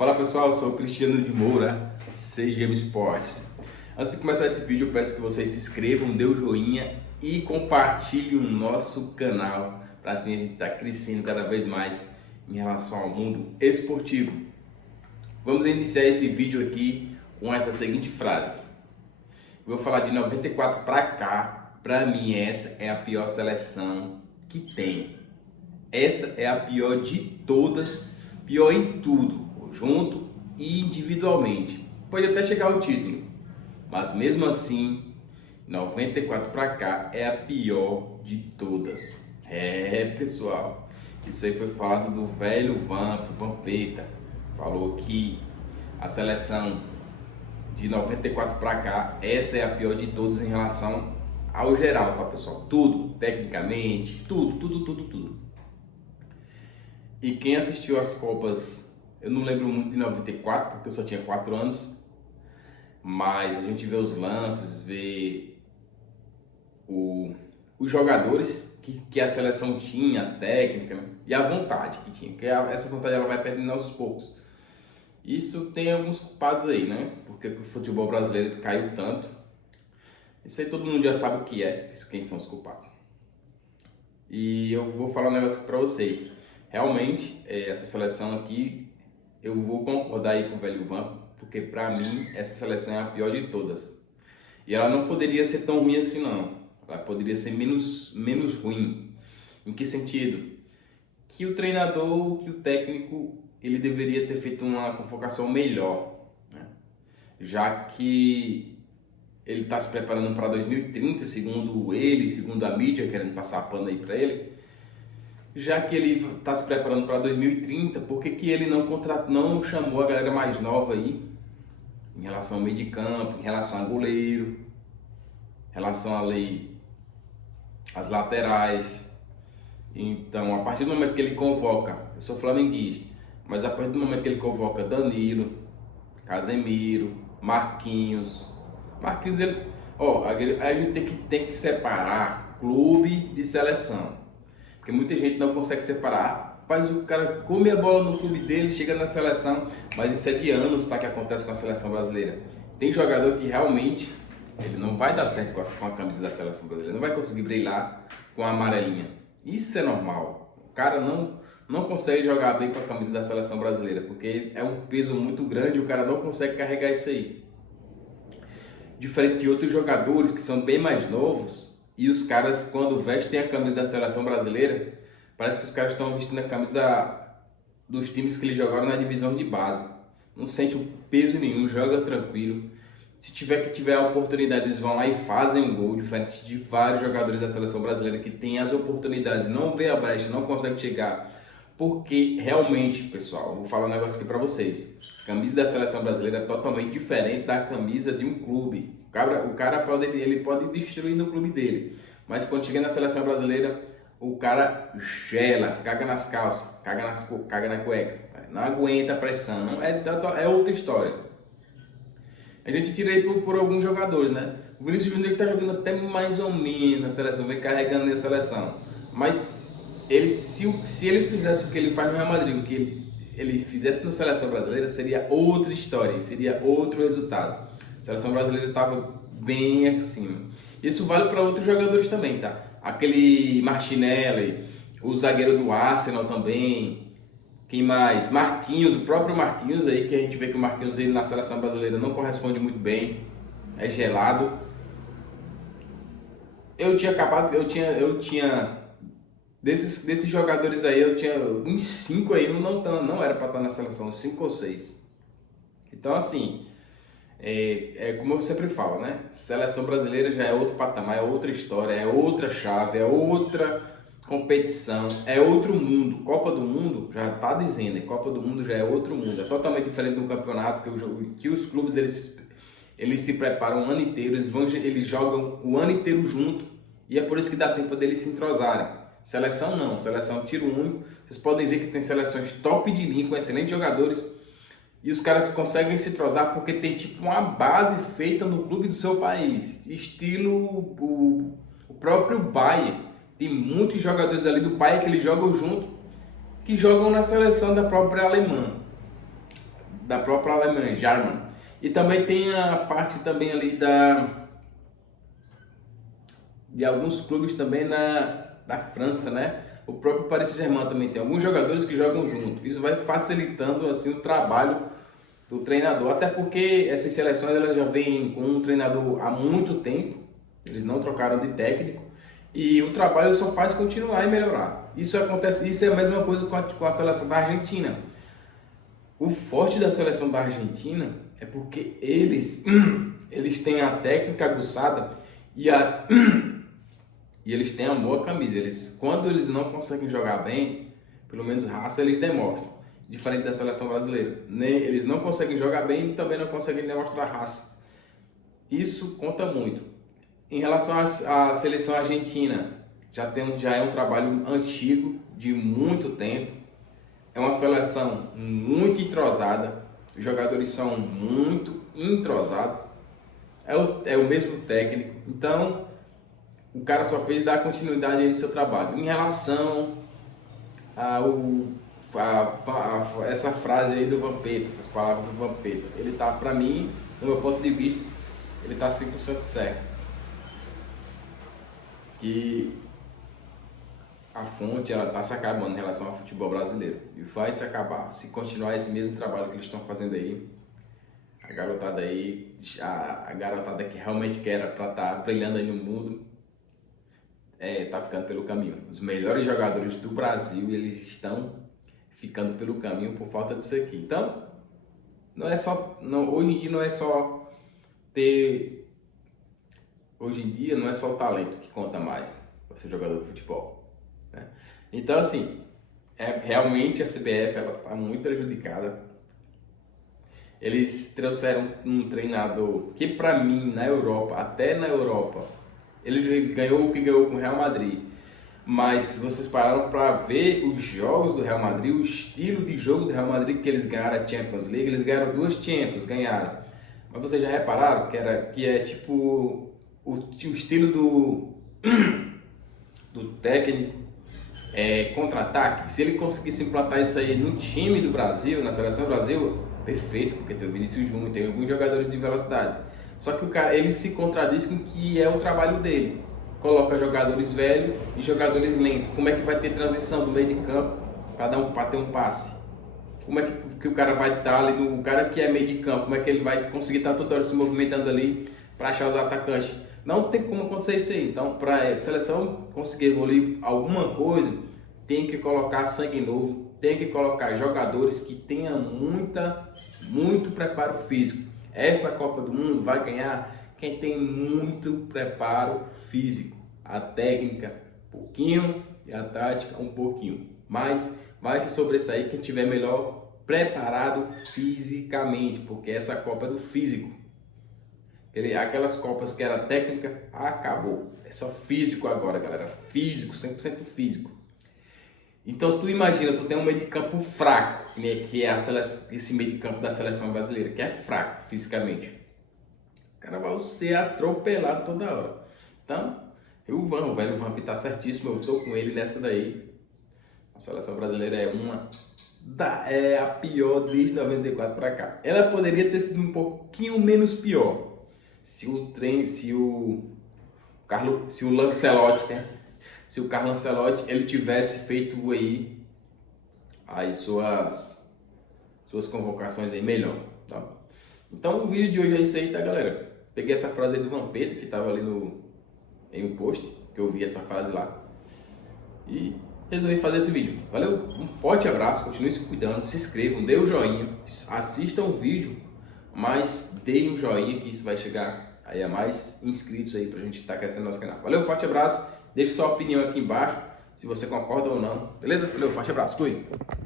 Fala pessoal, eu sou o Cristiano de Moura, CGM Sports. Antes de começar esse vídeo, eu peço que vocês se inscrevam, dê o joinha e compartilhem o nosso canal para assim a gente estar crescendo cada vez mais em relação ao mundo esportivo. Vamos iniciar esse vídeo aqui com essa seguinte frase. Eu vou falar de 94 para cá. Para mim essa é a pior seleção que tem. Essa é a pior de todas, pior em tudo, conjunto e individualmente. Pode até chegar ao título, mas mesmo assim, 94 para cá é a pior de todas. Pessoal, isso aí foi falado do velho Vampeta. Falou que a seleção de 94 para cá, essa é a pior de todas em relação ao geral, tá pessoal? Tudo, tecnicamente, tudo. E quem assistiu as Copas, eu não lembro muito de 94, porque eu só tinha 4 anos, mas a gente vê os lances, vê os jogadores que a seleção tinha, a técnica, né? E a vontade que tinha, porque essa vontade ela vai perdendo aos poucos. Isso tem alguns culpados aí, né? Porque o futebol brasileiro caiu tanto. Isso aí todo mundo já sabe o que é, quem são os culpados. E eu vou falar um negócio para vocês. Realmente, essa seleção aqui, eu vou concordar aí com o velho Van, porque para mim essa seleção é a pior de todas. E ela não poderia ser tão ruim assim não. Ela poderia ser menos ruim. Em que sentido? Que o treinador, que o técnico, ele deveria ter feito uma convocação melhor, né? Já que ele está se preparando para 2030, segundo ele, segundo a mídia, querendo passar pano aí para ele. Já que ele está se preparando para 2030, por que ele não chamou a galera mais nova aí, em relação ao meio de campo, em relação a goleiro, em relação às laterais? Então, a partir do momento que ele convoca, eu sou flamenguista, mas a partir do momento que ele convoca Danilo, Casemiro, Marquinhos, ele, a gente tem que separar clube de seleção, porque muita gente não consegue separar. Mas o cara come a bola no clube dele, chega na seleção, mas isso é de anos, tá, que acontece com a seleção brasileira. Tem jogador que realmente ele não vai dar certo com a camisa da seleção brasileira, não vai conseguir brilhar com a amarelinha. Isso é normal. O cara não consegue jogar bem com a camisa da seleção brasileira, porque é um peso muito grande e o cara não consegue carregar isso aí. Diferente de outros jogadores que são bem mais novos, e os caras, quando vestem a camisa da seleção brasileira, parece que os caras estão vestindo a camisa dos times que eles jogaram na divisão de base. Não sente o peso nenhum, joga tranquilo. Se tiver a oportunidade, eles vão lá e fazem um gol, diferente de vários jogadores da seleção brasileira que têm as oportunidades, não vê a brecha, não consegue chegar. Porque realmente, pessoal, vou falar um negócio aqui para vocês. A camisa da seleção brasileira é totalmente diferente da camisa de um clube. O cara pode destruir no clube dele, mas quando chega na seleção brasileira, o cara gela, caga nas calças, caga na cueca, não aguenta a pressão, não é outra história. A gente tira aí por alguns jogadores, né? O Vinícius Júnior está jogando até mais ou menos na seleção, vem carregando na seleção. Mas se ele fizesse o que ele faz no Real Madrid, o que ele fizesse na seleção brasileira, seria outra história, seria outro resultado. A seleção brasileira estava bem acima. Isso vale para outros jogadores também, tá? Aquele Martinelli, o zagueiro do Arsenal também. Quem mais? Marquinhos, o próprio Marquinhos aí, que a gente vê que o Marquinhos ele na seleção brasileira não corresponde muito bem, é gelado. Eu tinha desses jogadores aí, eu tinha uns 5 aí, não era para estar na seleção, 5 ou 6. Então assim, como eu sempre falo, né? Seleção brasileira já é outro patamar, é outra história, é outra chave, é outra competição, é outro mundo. Copa do Mundo já está dizendo, Copa do Mundo já é outro mundo, é totalmente diferente do campeonato que os clubes eles se preparam o ano inteiro, eles jogam o ano inteiro junto e é por isso que dá tempo deles se entrosarem. Seleção não, seleção tiro único. Vocês podem ver que tem seleções top de linha com excelentes jogadores e os caras conseguem se entrosar porque tem tipo uma base feita no clube do seu país, estilo o próprio Bayern. Tem muitos jogadores ali do Bayern que eles jogam junto, que jogam na seleção da própria Alemanha. da própria Alemanha, German. E também tem a parte também ali de alguns clubes também da França, né? O próprio Paris Saint-Germain também tem alguns jogadores que jogam junto. Isso vai facilitando assim o trabalho do treinador, até porque essas seleções elas já vêm com um treinador há muito tempo, eles não trocaram de técnico e o trabalho só faz continuar e melhorar. Isso acontece, isso é a mesma coisa com a seleção da Argentina. O forte da seleção da Argentina é porque eles têm a técnica aguçada e e eles têm a boa camisa. Quando eles não conseguem jogar bem, pelo menos raça, eles demonstram. Diferente da seleção brasileira. Eles não conseguem jogar bem e também não conseguem demonstrar raça. Isso conta muito. Em relação à seleção argentina, já é um trabalho antigo, de muito tempo. É uma seleção muito entrosada. Os jogadores são muito entrosados. É o mesmo técnico. Então, o cara só fez dar continuidade aí no seu trabalho. Em relação essa frase aí do Vampeta, essas palavras do Vampeta, ele tá, pra mim, no meu ponto de vista, ele tá 100% certo. Que a fonte, ela tá se acabando em relação ao futebol brasileiro. E vai se acabar. Se continuar esse mesmo trabalho que eles estão fazendo aí, a garotada aí, a garotada que realmente quer pra estar brilhando aí no mundo, tá ficando pelo caminho. Os melhores jogadores do Brasil, eles estão ficando pelo caminho por falta disso aqui. Então, hoje em dia não é só ter... Hoje em dia não é só o talento que conta mais para ser jogador de futebol, né? Então, assim, realmente a CBF está muito prejudicada. Eles trouxeram um treinador que, para mim, até na Europa, ele ganhou o que ganhou com o Real Madrid. Mas se vocês pararam para ver os jogos do Real Madrid, o estilo de jogo do Real Madrid, que eles ganharam a Champions League, eles ganharam 2 Champions, ganharam. Mas vocês já repararam que é tipo o estilo do técnico contra-ataque? Se ele conseguisse implantar isso aí no time do Brasil, na seleção do Brasil, perfeito, porque tem o Vinícius Júnior, tem alguns jogadores de velocidade. Só que o cara, ele se contradiz com o que é o trabalho dele. Coloca jogadores velhos e jogadores lentos. Como é que vai ter transição do meio de campo para ter um passe? Como é que o cara vai estar ali, o cara que é meio de campo, como é que ele vai conseguir estar toda hora se movimentando ali para achar os atacantes? Não tem como acontecer isso aí. Então, para a seleção conseguir evoluir alguma coisa, tem que colocar sangue novo, tem que colocar jogadores que tenham muito preparo físico. Essa Copa do Mundo vai ganhar quem tem muito preparo físico. A técnica, um pouquinho, e a tática, um pouquinho. Mas vai se sobressair quem tiver melhor preparado fisicamente, porque essa Copa é do físico. Aquelas Copas que era técnica, acabou. É só físico agora, galera. Físico, 100% físico. Então, tu imagina, tu tem um meio de campo fraco, né, que é esse meio de campo da seleção brasileira, que é fraco fisicamente. O cara vai ser atropelado toda hora. Então, o velho Vamp tá certíssimo, eu estou com ele nessa daí. A seleção brasileira é a pior desde 94 para cá. Ela poderia ter sido um pouquinho menos pior se o Lancelotti, né? Se o Carlo Ancelotti ele tivesse feito aí as suas convocações aí melhor, tá? Então o vídeo de hoje é isso aí, tá, galera? Peguei essa frase aí do Vampeta que tava ali em um post, que eu vi essa frase lá, e resolvi fazer esse vídeo. Valeu? Um forte abraço, continue se cuidando, se inscrevam, dê o joinha, assistam o vídeo, mas deem um joinha que isso vai chegar aí a mais inscritos aí pra gente estar crescendo nosso canal. Valeu, forte abraço, deixe sua opinião aqui embaixo, se você concorda ou não, beleza? Valeu, forte abraço, cuide!